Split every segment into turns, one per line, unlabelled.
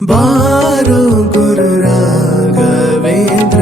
बारो गुरु राघवेन्द्र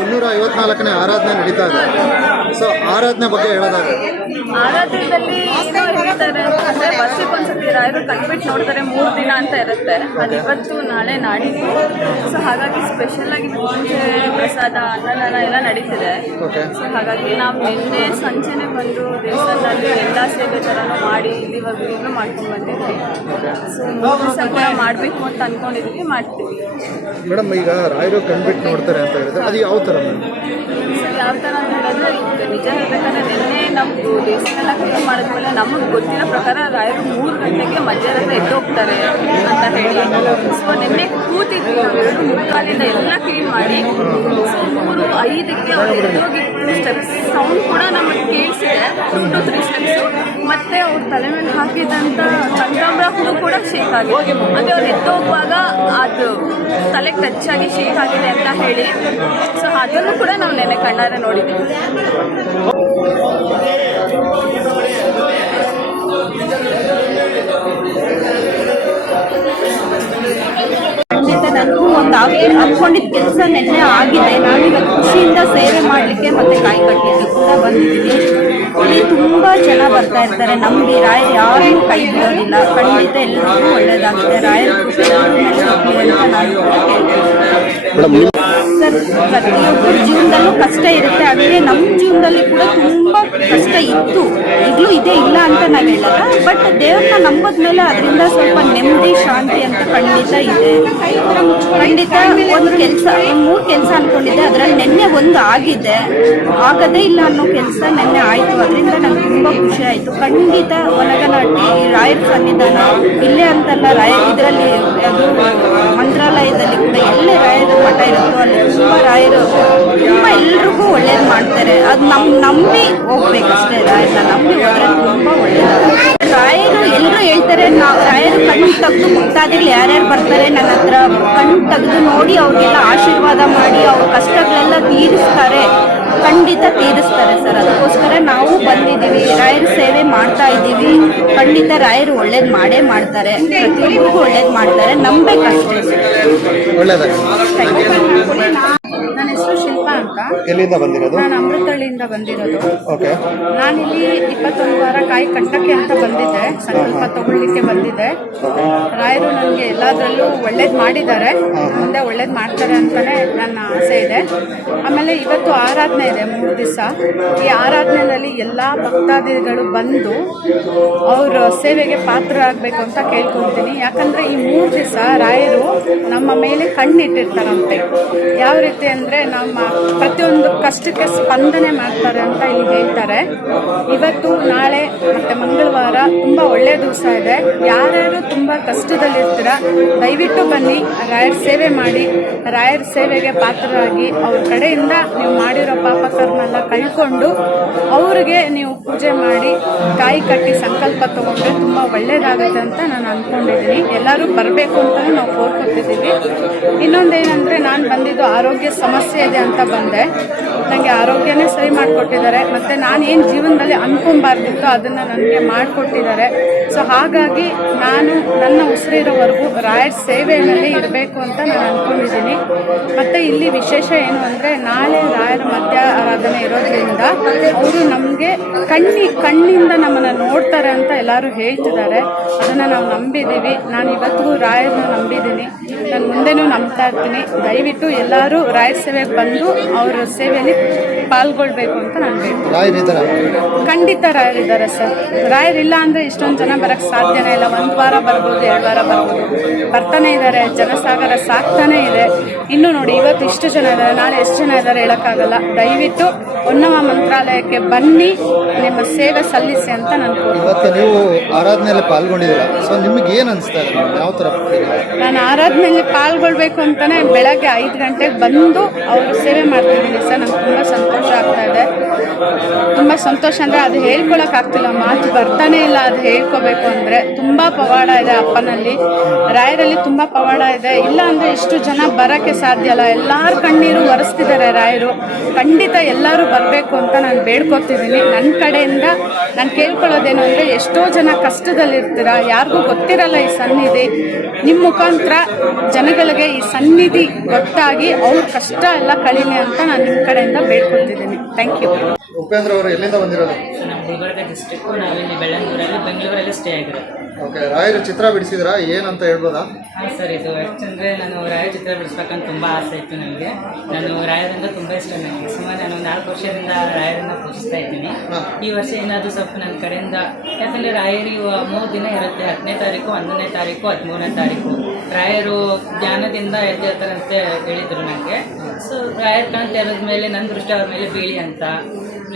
ಇನ್ನೂರ ಐವತ್ನಾಲ್ಕನೇ ಆರಾಧನೆ ನಡೀತಾ ಇದೆ. ಸೊ ಆರಾಧನೆ ಬಗ್ಗೆ ಹೇಳೋದಾದ್ರೆ?
ಆರಾಧನೆಯಲ್ಲಿ ಏನೋ ಇರ್ತಾರೆ ಅಂದ್ರೆ ವರ್ಷಕ್ಕೊಂದ್ಸತಿ ರಾಯರು ಕಲ್ಬಿಟ್ಟು ನೋಡ್ತಾರೆ ಮೂರು ದಿನ ಅಂತ ಇರುತ್ತೆ. ಅದು ಇವತ್ತು ನಾಳೆ ನಾಡಿದ್ದು. ಸೊ ಹಾಗಾಗಿ ಸ್ಪೆಷಲ್ ಆಗಿ ಪೂಜೆ ಪ್ರಸಾದ ಅನ್ನದಾನ ಎಲ್ಲ ನಡೀತಿದೆ.
ಓಕೆ
ಸೊ ಹಾಗಾಗಿ ನಾವು ನಿನ್ನೆ ಸಂಜೆನೆ ಬಂದು ದೇವಸ್ಥಾನದಲ್ಲಿ ಎಲ್ಲ ಸೇವೆ ಥರನೂ ಮಾಡಿ ಇಲ್ಲಿವರೆಗೂ ಮಾಡ್ಕೊಂಡು ಬಂದಿದ್ವಿ. ಸೊ ಮೂರು ದಿವಸ ಕೂಡ ಮಾಡಬೇಕು ಅಂತ ಅನ್ಕೊಂಡಿದ್ವಿ ಮಾಡ್ತೀವಿ.
ಮೇಡಮ್ ಈಗ ರಾಯರು ಕಣ್ಬಿಟ್ಟು ನೋಡ್ತಾರೆ ಅಂತ ಹೇಳಿದ್ರೆ ಅದು ಯಾವ ಥರ ಮೇಡಮ್?
ಸೊ ಯಾವ ಥರ ನಿಜ ಹೇಳ್ಬೇಕಂದ್ರೆ ನಿನ್ನೆ ನಮ್ದು ದೇವಸ್ಥಾನ ಕ್ಲೀನ್ ಮಾಡಿದ್ಮೇಲೆ ನಮಗೆ ಗೊತ್ತಿರೋ ಪ್ರಕಾರ ರಾಯರು ಮೂರು ಗಂಟೆಗೆ ಮಧ್ಯಾಹ್ನ ಎದ್ದು ಹೋಗ್ತಾರೆ ಅಂತ ಹೇಳಿ. ಸೊ ನಿನ್ನೆ ಕೂತಿದ್ವಿ ನಾವು ಎರಡು ಮುಕ್ಕಾಲಿಂದ ಎಲ್ಲ ಕ್ಲೀನ್ ಮಾಡಿ. ಸೊ ಮೂರು ಐದಕ್ಕೆ ಅವ್ರು ಎದ್ದೋಗಿ ಸ್ಟೆಪ್ಸ್ ಸೌಂಡ್ ಕೂಡ ನಮಗೆ ಕೇಳಿಸಿದೆ. ಟು ಟು ತ್ರೀ ಸ್ಟೆಪ್ಸು ಅವ್ರ ತಲೆ ಮೇಲೆ ಹಾಕಿದಂಥ ಕನಕಾಂಬರ ಕೂಡ ಶೇಕ್ ಆಗಿದೆ. ಅಂದ್ರೆ ಅವ್ರು ಎದ್ದೋಗುವಾಗ ಅದು ತಲೆ ಟಚ್ ಆಗಿ ಶೇಕ್ ಆಗಿದೆ ಅಂತ ಹೇಳಿ. ಸೊ ಅದನ್ನು ಕೂಡ ನಾವು ನೆನೆ ಕಣ್ಣಾರೆ ನೋಡಿದ್ದೀವಿ
ಅನ್ಕೊಂಡಿದ್ದ ಕೆಲಸ ನೆನ್ನೆ ಆಗಿದೆ. ನಾನು ಇವತ್ತು ಖುಷಿಯಿಂದ ಸೇವೆ ಮಾಡಲಿಕ್ಕೆ ಮತ್ತೆ ಕಾಯಿ ಕಟ್ಟಲಿಕ್ಕೆ ಕೂಡ ಬಂದಿದ್ದೀನಿ ಇಲ್ಲಿ ತುಂಬಾ ಜನ ಬರ್ತಾ ಇರ್ತಾರೆ. ನಂಬಿ ರಾಯರು ಯಾರಿಗೂ ಕೈ ಬಿಡೋದಿಲ್ಲ. ಖಂಡಿತ ಎಲ್ಲರಿಗೂ ಒಳ್ಳೇದಾಗುತ್ತೆ. ರಾಯರು ಖುಷಿ ಅಂತ ನಾನು. ಸರ್, ಪ್ರತಿಯೊಬ್ಬರ ಜೀವನದಲ್ಲೂ ಕಷ್ಟ ಇರುತ್ತೆ. ಆದರೆ ನಮ್ಮ ಜೀವನದಲ್ಲಿ ಕೂಡ ತುಂಬ ಕಷ್ಟ ಇತ್ತು. ಈಗಲೂ ಇದೆ, ಇಲ್ಲ ಅಂತ ನಾವು ಹೇಳಲ್ಲ. ಬಟ್ ದೇವ್ರನ್ನ ನಂಬೋದ್ಮೇಲೆ ಅದರಿಂದ ಸ್ವಲ್ಪ ನೆಮ್ಮದಿ, ಶಾಂತಿ ಅಂತ ಖಂಡಿತ ಇದೆ. ಖಂಡಿತ ಒಂದು ಕೆಲಸ ಮೂರು ಕೆಲಸ ಅನ್ಕೊಂಡಿದ್ದೆ. ಅದರಲ್ಲಿ ನಿನ್ನೆ ಒಂದು ಆಗಿದೆ. ಆಗದೇ ಇಲ್ಲ ಅನ್ನೋ ಕೆಲಸ ನೆನ್ನೆ ಆಯಿತು. ಅದರಿಂದ ನಂಗೆ ತುಂಬ ಖುಷಿ ಆಯಿತು. ಖಂಡಿತ ಒನಗನಾಟಿ ರಾಯರ ಸನ್ನಿಧಾನ, ಇಲ್ಲೇ ಅಂತಲ್ಲ ರಾಯ ಇದರಲ್ಲಿ ಅದು ಮಂತ್ರಾಲಯದಲ್ಲಿ ಕೂಡ ಎಲ್ಲೇ ರಾಯದ ಮಠ ಇರುತ್ತೋ ಅಲ್ಲಿ ತುಂಬ ರಾಯರು ತುಂಬ ಎಲ್ರಿಗೂ ಒಳ್ಳೇದು ಮಾಡ್ತಾರೆ. ಅದು ನಮ್ ನಂಬಿ ಹೋಗ್ಬೇಕಷ್ಟೇ ರಾಯರನ್ನ ನಂಬಿ ಹೋದ್ರೆ ತುಂಬ ಒಳ್ಳೇದು. ರಾಯರು ಎಲ್ಲರೂ ಹೇಳ್ತಾರೆ ನಾವು ರಾಯರು ಕಣ್ಣು ತೆಗೆದು ಮುಕ್ತಾದಿಗಳು ಯಾರ್ಯಾರು ಬರ್ತಾರೆ ನನ್ನ ಹತ್ರ. ಕಣ್ಣು ತೆಗೆದು ನೋಡಿ ಅವ್ರಿಗೆಲ್ಲ ಆಶೀರ್ವಾದ ಮಾಡಿ, ಅವ್ರ ಕಷ್ಟಗಳೆಲ್ಲ ತೀರಿಸ್ತಾರೆ. ಖಂಡಿತ ತೀರಿಸ್ತಾರೆ ಸರ್. ಅದಕ್ಕೋಸ್ಕರ ನಾವು ಬಂದಿದ್ದೀವಿ. ರಾಯರ ಸೇವೆ ಮಾಡ್ತಾ ಇದ್ದೀವಿ. ಖಂಡಿತ ರಾಯರು ಒಳ್ಳೇದು ಮಾಡೇ ಮಾಡ್ತಾರೆ. ಪ್ರತಿಯೊಬ್ಬರಿಗೂ ಒಳ್ಳೇದು ಮಾಡ್ತಾರೆ. ನಂಬೇಕಷ್ಟೇ ಸರ್
ಒಳ್ಳೇದಾಗಿ
ಅಂತ.
ಎಲ್ಲಿಂದ ಬಂದಿರೋದು?
ನಾನು ಅಮೃತಹಳ್ಳಿಯಿಂದ ಬಂದಿರೋದು.
ಓಕೆ.
ಇಲ್ಲಿ ಇಪ್ಪತ್ತೊಂದು ವಾರ ಕಾಯಿ ಕಟ್ಟಕ್ಕೆ ಅಂತ ಬಂದಿದ್ದೆ. ಸಂಕಲ್ಪ ತಗೊಳ್ಳಿಕ್ಕೆ ಬಂದಿದ್ದೆ. ರಾಯರು ನನಗೆ ಎಲ್ಲದರಲ್ಲೂ ಒಳ್ಳೇದು ಮಾಡಿದ್ದಾರೆ. ಮುಂದೆ ಒಳ್ಳೇದು ಮಾಡ್ತಾರೆ ಅಂತಲೇ ನನ್ನ ಆಸೆ ಇದೆ. ಆಮೇಲೆ ಇವತ್ತು ಆರಾಧನೆ ಇದೆ ಮೂರು ದಿವಸ. ಈ ಆರಾಧನೆಯಲ್ಲಿ ಎಲ್ಲ ಭಕ್ತಾದಿಗಳು ಬಂದು ಅವ್ರ ಸೇವೆಗೆ ಪಾತ್ರರಾಗಬೇಕು ಅಂತ ಕೇಳ್ಕೊತೀನಿ. ಯಾಕಂದರೆ ಈ ಮೂರು ದಿವಸ ರಾಯರು ನಮ್ಮ ಮೇಲೆ ಕಣ್ಣಿಟ್ಟಿರ್ತಾರಂತೆ. ಯಾವ ರೀತಿ ಅಂದರೆ ನಮ್ಮ ಪ್ರತಿಯೊಂದು ಕಷ್ಟಕ್ಕೆ ಸ್ಪಂದನೆ ಮಾಡ್ತಾರೆ ಅಂತ ಇಲ್ಲಿ ಹೇಳ್ತಾರೆ. ಇವತ್ತು, ನಾಳೆ ಮತ್ತು ಮಂಗಳವಾರ ತುಂಬ ಒಳ್ಳೆಯ ದಿವಸ ಇದೆ. ಯಾರ್ಯಾರು ತುಂಬ ಕಷ್ಟದಲ್ಲಿರ್ತೀರ, ದಯವಿಟ್ಟು ಬನ್ನಿ. ರಾಯರ ಸೇವೆ ಮಾಡಿ. ರಾಯರ ಸೇವೆಗೆ ಪಾತ್ರರಾಗಿ ಅವ್ರ ಕಡೆಯಿಂದ ನೀವು ಮಾಡಿರೋ ಪಾಪಕರ್ನೆಲ್ಲ ಕಳ್ಕೊಂಡು ಅವ್ರಿಗೆ ನೀವು ಪೂಜೆ ಮಾಡಿ, ಕಾಯಿ ಕಟ್ಟಿ ಸಂಕಲ್ಪ ತಗೊಂಡ್ರೆ ತುಂಬ ಒಳ್ಳೇದಾಗುತ್ತೆ ಅಂತ ನಾನು ಅಂದ್ಕೊಂಡಿದ್ದೀನಿ ಎಲ್ಲರೂ ಬರಬೇಕು ಅಂತಲೂ ನಾವು ಕೋರ್ಕೊತಿದ್ದೀವಿ. ಇನ್ನೊಂದೇನೆಂದರೆ, ನಾನು ಬಂದಿದ್ದು ಆರೋಗ್ಯ ಸಮಸ್ಯೆ ಇದೆ ಅಂತ ಬಂದೆ. ¿eh? ನನಗೆ ಆರೋಗ್ಯನೇ ಸರಿ ಮಾಡಿಕೊಟ್ಟಿದ್ದಾರೆ. ಮತ್ತು ನಾನು ಏನು ಜೀವನದಲ್ಲಿ ಅನ್ಕೊಂಬಾರ್ದಿತ್ತು ಅದನ್ನು ನನಗೆ ಮಾಡಿಕೊಟ್ಟಿದ್ದಾರೆ. ಸೊ ಹಾಗಾಗಿ ನಾನು ನನ್ನ ಉಸಿರಿರೋವರೆಗೂ ರಾಯರ್ ಸೇವೆಯಲ್ಲಿ ಇರಬೇಕು ಅಂತ ನಾನು ಅಂದ್ಕೊಂಡಿದ್ದೀನಿ ಮತ್ತು ಇಲ್ಲಿ ವಿಶೇಷ ಏನು ಅಂದರೆ ನಾಳೆ ರಾಯರ ಮಧ್ಯ ಆರಾಧನೆ ಇರೋದ್ರಿಂದ ಅವರು ನಮಗೆ ಕಣ್ಣಿ ಕಣ್ಣಿಂದ ನಮ್ಮನ್ನು ನೋಡ್ತಾರೆ ಅಂತ ಎಲ್ಲರೂ ಹೇಳ್ತಿದ್ದಾರೆ. ಅದನ್ನು ನಾವು ನಂಬಿದ್ದೀವಿ. ನಾನು ಇವತ್ತಿಗೂ ರಾಯರನ್ನ ನಂಬಿದ್ದೀನಿ. ನಾನು ಮುಂದೆನೂ ನಂಬ್ತಾ ಇರ್ತೀನಿ. ದಯವಿಟ್ಟು ಎಲ್ಲರೂ ರಾಯರ ಸೇವೆಗೆ ಬಂದು ಅವರ ಸೇವೆಯಲ್ಲಿ ಪಾಲ್ಗೊಳ್ಬೇಕು ಅಂತ ನಾನು ಹೇಳ್ತೀನಿ.
ರಾಯರ್ ಇದ್ದಾರ?
ಖಂಡಿತ ರಾಯರಿದ್ದಾರೆ ಸರ್. ರಾಯರಿಲ್ಲ ಅಂದರೆ ಇಷ್ಟೊಂದು ಜನ ಬರೋಕ್ಕೆ ಸಾಧ್ಯನೇ ಇಲ್ಲ. ಒಂದು ವಾರ ಬರ್ಬೋದು ಎರಡು ವಾರ ಬರ್ಬೋದು. ಬರ್ತಾನೆ ಇದ್ದಾರೆ. ಜನಸಾಗರ ಸಾಕ್ತಾನೇ ಇದೆ. ಇನ್ನು ನೋಡಿ ಇವತ್ತು ಇಷ್ಟು ಜನ ಇದಾರೆ ನಾಳೆ ಎಷ್ಟು ಜನ ಇದ್ದಾರೆ ಹೇಳೋಕ್ಕಾಗಲ್ಲ. ದಯವಿಟ್ಟು ಹೊನ್ನವ ಮಂತ್ರಾಲಯಕ್ಕೆ ಬನ್ನಿ ನಿಮ್ಮ ಸೇವೆ ಸಲ್ಲಿಸಿ ಅಂತ ನಾನು
ಇವತ್ತು ನೀವು ಆರಾಧನೆಯಲ್ಲಿ ಪಾಲ್ಗೊಂಡಿದ್ದೀರಾ? ಸೊ ನಿಮಗೆ ಏನು ಅನಿಸ್ತಾ ಇದೆ? ಯಾವ ಥರ
ನಾನು ಆರಾಧನೆಯಲ್ಲಿ ಪಾಲ್ಗೊಳ್ಬೇಕು ಅಂತಲೇ ಬೆಳಗ್ಗೆ ಐದು ಗಂಟೆಗೆ ಬಂದು ಅವರು ಸೇವೆ ಮಾಡ್ತಿದ್ದೀನಿ ಸರ್. ನಂಗೆ ತುಂಬ ಸಂತೋಷ ಆಗ್ತಾ ಇದೆ. ತುಂಬ ಸಂತೋಷ ಅಂದರೆ ಅದು ಹೇಳ್ಕೊಳಕ್ಕಾಗ್ತಿಲ್ಲ ಮಾತು ಬರ್ತಾನೆ ಇಲ್ಲ ಅದು ಹೇಳ್ಕೋಬೇಕು ಅಂದರೆ ತುಂಬ ಪವಾಡ ಇದೆ ಅಪ್ಪನಲ್ಲಿ. ರಾಯರಲ್ಲಿ ತುಂಬ ಪವಾಡ ಇದೆ. ಇಲ್ಲ ಅಂದರೆ ಇಷ್ಟು ಜನ ಬರೋಕ್ಕೆ ಸಾಧ್ಯ ಅಲ್ಲ. ಎಲ್ಲರ ಕಣ್ಣೀರು ಒರೆಸ್ತಿದ್ದಾರೆ ರಾಯರು. ಖಂಡಿತ ಎಲ್ಲರೂ ಬರಬೇಕು ಅಂತ ನಾನು ಬೇಡ್ಕೊತಿದ್ದೀನಿ. ನನ್ನ ಕಡೆಯಿಂದ ನಾನು ಕೇಳ್ಕೊಳ್ಳೋದೇನು ಅಂದರೆ ಎಷ್ಟೋ ಜನ ಕಷ್ಟದಲ್ಲಿರ್ತೀರ, ಯಾರಿಗೂ ಗೊತ್ತಿರಲ್ಲ ಈ ಸನ್ನಿಧಿ. ನಿಮ್ಮ ಮುಖಾಂತರ ಜನಗಳಿಗೆ ಈ ಸನ್ನಿಧಿ ಗೊತ್ತಾಗಿ ಅವ್ರ ಕಷ್ಟ ಎಲ್ಲ ಕಳೀಲಿ ಅಂತ ನಾನು ನಿಮ್ಮ ಕಡೆಯಿಂದ ಬೇಡ್ಕೊತಿದ್ದೀನಿ. ಥ್ಯಾಂಕ್ ಯು
ಉಪೇಂದ್ರ ಅವರು ಎಲ್ಲಿಂದ ಬಂದಿರೋದು?
ನಮ್ಮ ಗುಲ್ಬರ್ಗ ಡಿಸ್ಟಿಕ್ಕು ನಾವಿಲ್ಲಿ ಬೆಳ್ಳಂದೂರಲ್ಲಿ ಬೆಂಗಳೂರಲ್ಲಿ ಸ್ಟೇ ಆಗಿರೋದು.
ಓಕೆ ರಾಯರು ಚಿತ್ರ ಬಿಡಿಸಿದ್ರಾ? ಏನಂತ ಹೇಳ್ಬೋದಾ?
ಹಾಂ ಸರ್ ಇದು ಯಾಕಂದರೆ ನಾನು ರಾಯ ಚಿತ್ರ ಬಿಡಿಸ್ಬೇಕಂತ ತುಂಬ ಆಸೆ ಇತ್ತು ನನಗೆ. ನಾನು ರಾಯರಿಂದ ತುಂಬ ಇಷ್ಟ ನನಗೆ ಸುಮಾರು ನಾನು ನಾಲ್ಕು ವರ್ಷದಿಂದ ರಾಯರನ್ನ ಪೂಜಿಸ್ತಾ ಇದ್ದೀನಿ. ಈ ವರ್ಷ ಏನಾದರೂ ಸ್ವಲ್ಪ ನನ್ನ ಕಡೆಯಿಂದ ಯಾಕಂದರೆ ರಾಯರಿ ಮೂರು ದಿನ ಇರುತ್ತೆ. ಹತ್ತನೇ ತಾರೀಕು ಹನ್ನೊಂದನೇ ತಾರೀಕು ಹದಿಮೂರನೇ ತಾರೀಕು. ರಾಯರು ಜ್ಞಾನದಿಂದ ಎದ್ದೇಳ್ತಾರಂತೆ ಹೇಳಿದರು ನನಗೆ ಸೊ ರಾಯರ್ ಕಾಣ್ತಾ ಇರೋದ ಮೇಲೆ ನನ್ನ ದೃಷ್ಟಿ ಅವ್ರ ಮೇಲೆ ಬೀಳಿ ಅಂತ.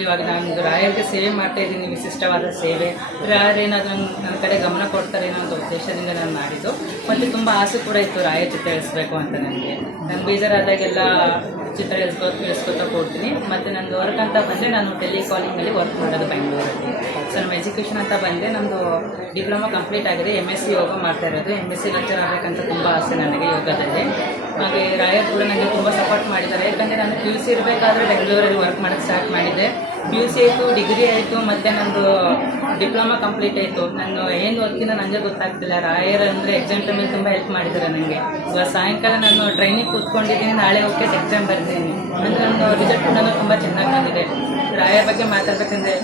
ಇವಾಗ ನಾನು ರಾಯರಿಗೆ ಸೇವೆ ಮಾಡ್ತಾ ಇದ್ದೀನಿ ವಿಶಿಷ್ಟವಾದ ಸೇವೆ. ರಾಯರೇನಾದರೂ ನನ್ನ ಕಡೆ ಗಮನ ಕೊಡ್ತಾರೆ ಅನ್ನೋ ಒಂದು ಉದ್ದೇಶದಿಂದ ನಾನು ಮಾಡಿದ್ದು. ಮತ್ತು ತುಂಬ ಆಸೆ ಕೂಡ ಇತ್ತು ರಾಯ ಚಿತ್ರ ಇಳಿಸ್ಬೇಕು ಅಂತ ನನಗೆ. ನಾನು ಬೇಜಾರಾದಾಗೆಲ್ಲ ಚಿತ್ರ ಇಳಿಸ್ಕೊ, ಇಳಿಸ್ಕೊತಾ ಕೊಡ್ತೀನಿ. ಮತ್ತು ನಂದು ವರ್ಕ್ ಅಂತ ಬಂದರೆ ನಾನು ಟೆಲಿಕಾಲಿಂಗಲ್ಲಿ ವರ್ಕ್ ಮಾಡೋದು ಬೆಂಗಳೂರಲ್ಲಿ ಸೊ ನಮ್ಮ ಎಜುಕೇಷನ್ ಅಂತ ಬಂದರೆ ನಮ್ಮದು ಡಿಪ್ಲೊಮಾ ಕಂಪ್ಲೀಟ್ ಆಗಿದೆ ಎಂ ಎಸ್ ಸಿ ಯೋಗ ಮಾಡ್ತಾ ಇರೋದು. ಎಂ ಎಸ್ ಸಿ ಲೆಕ್ಚರ್ ಆಗಬೇಕಂತ ತುಂಬ ಆಸೆ ನನಗೆ ಯೋಗದಲ್ಲಿ. ಹಾಗೆ ರಾಯರ್ ಕೂಡ ನನಗೆ ತುಂಬ ಸಪೋರ್ಟ್ ಮಾಡಿದ್ದಾರೆ. ಯಾಕಂದರೆ ನಾನು ಪಿ ಯು ಸಿ ಇರಬೇಕಾದ್ರೆ ಬೆಂಗಳೂರಲ್ಲಿ ವರ್ಕ್ ಮಾಡೋಕ್ಕೆ ಸ್ಟಾರ್ಟ್ ಮಾಡಿದ್ದೆ. ಪಿ ಯು ಸಿ ಆಯಿತು ಡಿಗ್ರಿ ಆಯಿತು, ಮತ್ತು ನಂದು ಡಿಪ್ಲೊಮಾ ಕಂಪ್ಲೀಟ್ ಆಯಿತು. ನಾನು ಏನು ಓದ್ತೀನೋ ನನಗೆ ಗೊತ್ತಾಗ್ತಿಲ್ಲ. ರಾಯರ್ ಅಂದರೆ ಎಕ್ಸಾಮ್ ಟೈಮಲ್ಲಿ ತುಂಬ ಹೆಲ್ಪ್ ಮಾಡಿದ್ದಾರೆ ನನಗೆ ಇವಾಗ ಸಾಯಂಕಾಲ ನಾನು ಟ್ರೈನಿಗೆ ಕೂತ್ಕೊಂಡಿದ್ದೀನಿ. ನಾಳೆ ಓಕೆ ಎಕ್ಸಾಮ್ ಬರ್ತೀನಿ. ಅಂದರೆ ನನ್ನ ರಿಸಲ್ಟ್ ಕೂಡ ತುಂಬ ಚೆನ್ನಾಗಿ ಬಂದಿದೆ. ರಾಯರ್ ಬಗ್ಗೆ ಮಾತಾಡ್ಬೇಕಂದ್ರೆ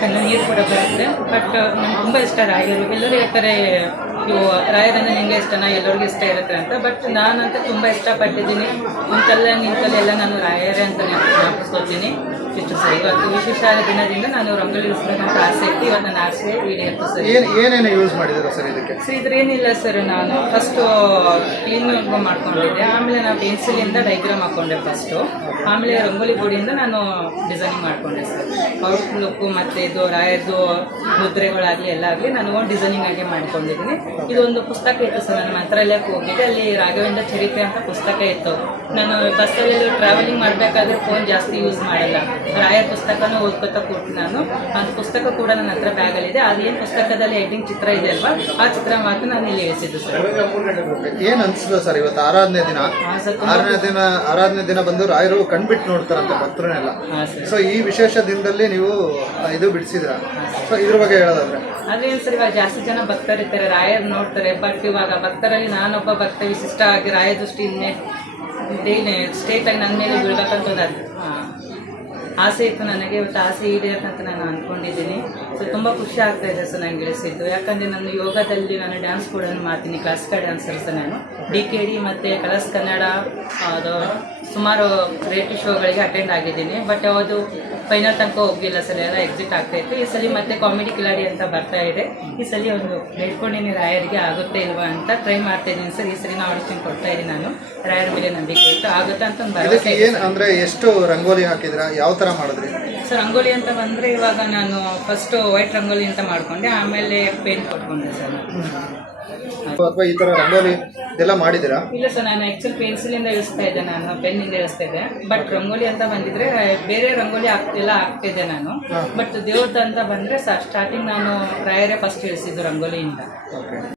ಕಣ್ಣು ನೀರು ಕೂಡ ಬರುತ್ತೆ. ಬಟ್ ನಂಗೆ ತುಂಬ ಇಷ್ಟ ರಾಯರು ಎಲ್ಲರೂ ಹೇಳ್ತಾರೆ ಇವು ನಿಮಗೆ ಇಷ್ಟನಾ? ಎಲ್ಲರಿಗೂ ಇಷ್ಟ ಇರುತ್ತೆ ಅಂತ. ಬಟ್ ನಾನಂತೂ ತುಂಬ ಇಷ್ಟಪಟ್ಟಿದ್ದೀನಿ. ನಿಂತಲ್ಲ ಎಲ್ಲ ನಾನು ರಾಯರೇ ಅಂತ ಜ್ಞಾಪಿಸ್ಕೊತೀನಿ ಇಷ್ಟು ಸರ್ ಇವತ್ತು ವಿಶೇಷ ದಿನದಿಂದ ನಾನು ರಂಗೋಲಿ ಇಳಿಸ್ಬೇಕಂತ ಆಸೆ ಇತ್ತು ಇವತ್ತು ನನ್ನ ಆಸೆ ಈಡೇರಿತು ಸರ್.
ಏನು ಏನೇನು ಯೂಸ್ ಮಾಡಿದ್ರು ಸರ್ ಇದಕ್ಕೆ?
ಸೊ ಇದ್ರೇನಿಲ್ಲ ಸರ್ ನಾನು ಫಸ್ಟು ಕ್ಲೀನ್ ಮಾಡ್ಕೊಂಡಿದ್ದೆ. ಆಮೇಲೆ ನಾನು ಪೆನ್ಸಿಲಿಂದ ಡೈಗ್ರಾಮ್ ಹಾಕ್ಕೊಂಡೆ ಫಸ್ಟು ಆಮೇಲೆ ರಂಗೋಲಿ ಬೋಡಿಯಿಂದ ನಾನು ಡಿಸೈನಿಂಗ್ ಮಾಡಿಕೊಂಡೆ ಸರ್. ಔಟ್ ಲುಕ್ಕು ಮತ್ತು ಇದು ರಾಯದ್ದು ಮುದ್ರೆಗಳಾಗಲಿ ಎಲ್ಲ ಆಗಲಿ ನಾನು ಡಿಸೈನಿಂಗ್ ಆಗಿ ಮಾಡ್ಕೊಂಡಿದ್ದೀನಿ. ಇದೊಂದು ಒಂದು ಪುಸ್ತಕ ಇತ್ತು ಸರ್ ನಾನು ಮಂತ್ರಾಲಯಕ್ಕೆ ಹೋಗಿದ್ದೆ. ಅಲ್ಲಿ ರಾಘವೇಂದ್ರ ಚರಿತ್ರೆ ಅಂತ ಪುಸ್ತಕ ಇತ್ತು. ನಾನು ಬಸ್ಸಲ್ಲಿ ಟ್ರಾವೆಲಿಂಗ್ ಮಾಡಬೇಕಾದ್ರೆ ಫೋನ್ ಜಾಸ್ತಿ ಯೂಸ್ ಮಾಡಲ್ಲ. ರಾಯರ್ ಪುಸ್ತಕನೂ ಓದ್ಕೊತಾ ಕೊಟ್ಟು ನಾನು. ಆ ಪುಸ್ತಕ ಕೂಡ ನನ್ನ ಹತ್ರ ಬ್ಯಾಗಲ್ಲಿದೆ. ಅದೇನು ಪುಸ್ತಕದಲ್ಲಿ ಹೆಡ್ಡಿಂಗ್ ಚಿತ್ರ ಇದೆ ಅಲ್ವಾ? ಆ ಚಿತ್ರ ಮಾತ್ರ ನಾನು ಇಲ್ಲಿ ಇಳಿಸಿದ್ದು ಸರ್.
ಏನು ಅನಿಸ್ತದೆ ಸರ್ ಇವತ್ತು ಆರಾಧನೆ ದಿನ? ಆರನೇ ದಿನ ಆರಾಧನೆ ದಿನ ಬಂದು ರಾಯರು ಕಣ್ಬಿಟ್ಟು ನೋಡ್ತಾರಂತ ಭಕ್ತರನ್ನೆಲ್ಲ ಸೊ ಈ ವಿಶೇಷ ದಿನದಲ್ಲಿ ನೀವು ಇದು ಬಿಡಿಸಿದ್ರ? ಸೊ ಇದ್ರ ಬಗ್ಗೆ ಹೇಳೋದಾದ್ರೆ.
ಅದೇನು ಸರ್ ಇವಾಗ ಜಾಸ್ತಿ ಜನ ಭಕ್ತರಿರ್ತಾರೆ ರಾಯರ್ ನೋಡ್ತಾರೆ ಬಟ್ ಇವಾಗ ಭಕ್ತರಲ್ಲಿ ನಾನೊಬ್ಬ ಭಕ್ತ ವಿಶಿಷ್ಟ ಆಗಿ ರಾಯ ದೃಷ್ಟಿಯಿಂದ ಡೈಲಿ ಆಗಿ ನನ್ನ ಮೇಲೆ ಬೀಳ್ಬೇಕಂತ ಒಂದು ಅದ್- ಆಸೆ ಇತ್ತು ನನಗೆ ಇವತ್ತು ಆಸೆ ಈಡೇರ್ತಂತ ನಾನು ಅಂದ್ಕೊಂಡಿದ್ದೀನಿ ಸೊ ತುಂಬ ಖುಷಿ ಆಗ್ತಾ ಇದೆ ಸರ್ ನಂಗೆ ಇಳಿಸಿದ್ದು ಯಾಕಂದರೆ ನಾನು ಯೋಗದಲ್ಲಿ ನಾನು ಡ್ಯಾನ್ಸ್ ಕೂಡ ಮಾಡ್ತೀನಿ ಕ್ಲಾಸಿಕಲ್ ಡ್ಯಾನ್ಸರ್ ಸರ್ ನಾನು. ಡಿ ಕೆ ಡಿ ಮತ್ತು ಕಲರ್ಸ್ ಕನ್ನಡ ಅದು ಸುಮಾರು ರೇಟಿ ಶೋಗಳಿಗೆ ಅಟೆಂಡ್ ಆಗಿದ್ದೀನಿ. ಬಟ್ ಯಾವುದು ಫೈನಲ್ ತನಕ ಹೋಗಿಲ್ಲ ಸರ್ ಎಲ್ಲ ಎಕ್ಸಿಟ್ ಆಗ್ತಾ ಇತ್ತು. ಈ ಸಲ ಮತ್ತೆ ಕಾಮಿಡಿ ಕಿಲಾಡಿ ಅಂತ ಬರ್ತಾ ಇದೆ. ಈ ಸಲ ಒಂದು ಬೇಡ್ಕೊಂಡಿನಿ ರಾಯರಿಗೆ ಆಗುತ್ತೆ ಇಲ್ವಾ ಅಂತ ಟ್ರೈ ಮಾಡ್ತಾ ಇದ್ದೀನಿ ಸರ್. ಈ ಸಲ ಆಡಿಷನ್ ಕೊಡ್ತಾ ಇದ್ದೀನಿ ನಾನು. ರಾಯರ ಮೇಲೆ ನಂಬಿಕೆ ಇತ್ತು. ಆಗುತ್ತೆ ಅಂತ ಒಂದು ಭರವಸೆ
ಅಂದ್ರೆ ಎಷ್ಟು ರಂಗೋಲಿ ಹಾಕಿದ್ರ? ಯಾವ ಥರ ಮಾಡಿದ್ರಿ?
ಸರ್ ರಂಗೋಲಿ ಅಂತ ಬಂದರೆ ಇವಾಗ ನಾನು ಫಸ್ಟು ವೈಟ್ ರಂಗೋಲಿ ಅಂತ ಮಾಡ್ಕೊಂಡೆ ಆಮೇಲೆ ಪೇಂಟ್ ಕೊಟ್ಕೊಂಡೆ ಸರ್.
ಅಥವಾ ಈ ಥರ ರಂಗೋಲಿ ಎಲ್ಲ ಮಾಡಿದ್ದೀರಾ?
ಇಲ್ಲ ಸರ್ ನಾನು ಆ್ಯಕ್ಚುಲಿ ಪೆನ್ಸಿಲಿಂದ ಇಳಿಸ್ತಾ ಇದ್ದೆ ನಾನು ಪೆನ್ನಿಂದ ಇಳಿಸ್ತಾ ಇದ್ದೆ. ಬಟ್ ರಂಗೋಲಿ ಅಂತ ಬಂದಿದ್ರೆ ಬೇರೆ ರಂಗೋಲಿ ಎಲ್ಲ ಹಾಕ್ತಿದ್ದೆ ನಾನು. ಬಟ್ ದೇವ್ರದ್ದು ಅಂತ ಬಂದರೆ ಸ್ಟಾರ್ಟಿಂಗ್ ನಾನು ರಾಯರೇ ಫಸ್ಟ್ ಇಳಿಸಿದ್ದು ರಂಗೋಲಿಯಿಂದ.
ಓಕೆ